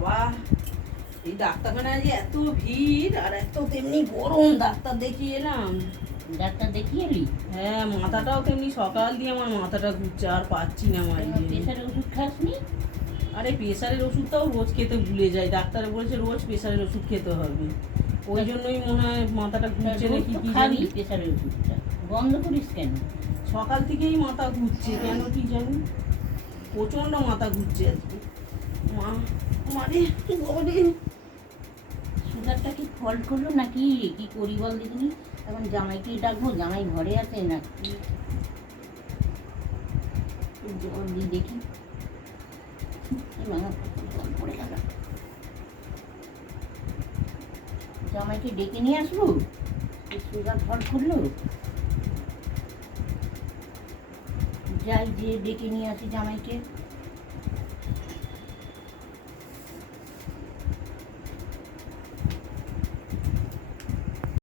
বাবা, এই ডাক্তারখানায় যে এত ভিড় আর এত তেমনি গরম, ডাক্তার দেখিয়ে এলাম। ডাক্তার দেখিয়ে এলি? হ্যাঁ, মাথাটাও তেমনি সকাল দিয়ে আমার মাথাটা ঘুরছে, আর পাচ্ছি না মাইগ্রেন। প্রেশারের ওষুধ খাসনি? আরে প্রেশারের ওষুধটাও রোজ খেতে ভুলে যাই, ডাক্তার বলেছে রোজ প্রেশারের ওষুধ খেতে হবে, ওই জন্যই মনে হয় মাথাটা ঘুরছে নাকি কি খাবি জানি। প্রেশারের ওষুধটা, বন্ধ করিস কেন? সকাল থেকেই মাথা ঘুরছে কেন কি জানি, প্রচন্ড মাথা ঘুরছে আজকে। মা, মারে বাবারে। সুগারটা কি ফল্ট করলো নাকি কি করি বল দেখিনি? এখন জামাইকেই ডাকবো, জামাই ঘরে আছে নাকি? জল দিয়ে দেখি। জল পড়ে গেল। জামাইকে ডেকে নিয়ে আসবো, সুগার ফল্ট করলো। যাই যে ডেকে নিয়ে আসি জামাইকে।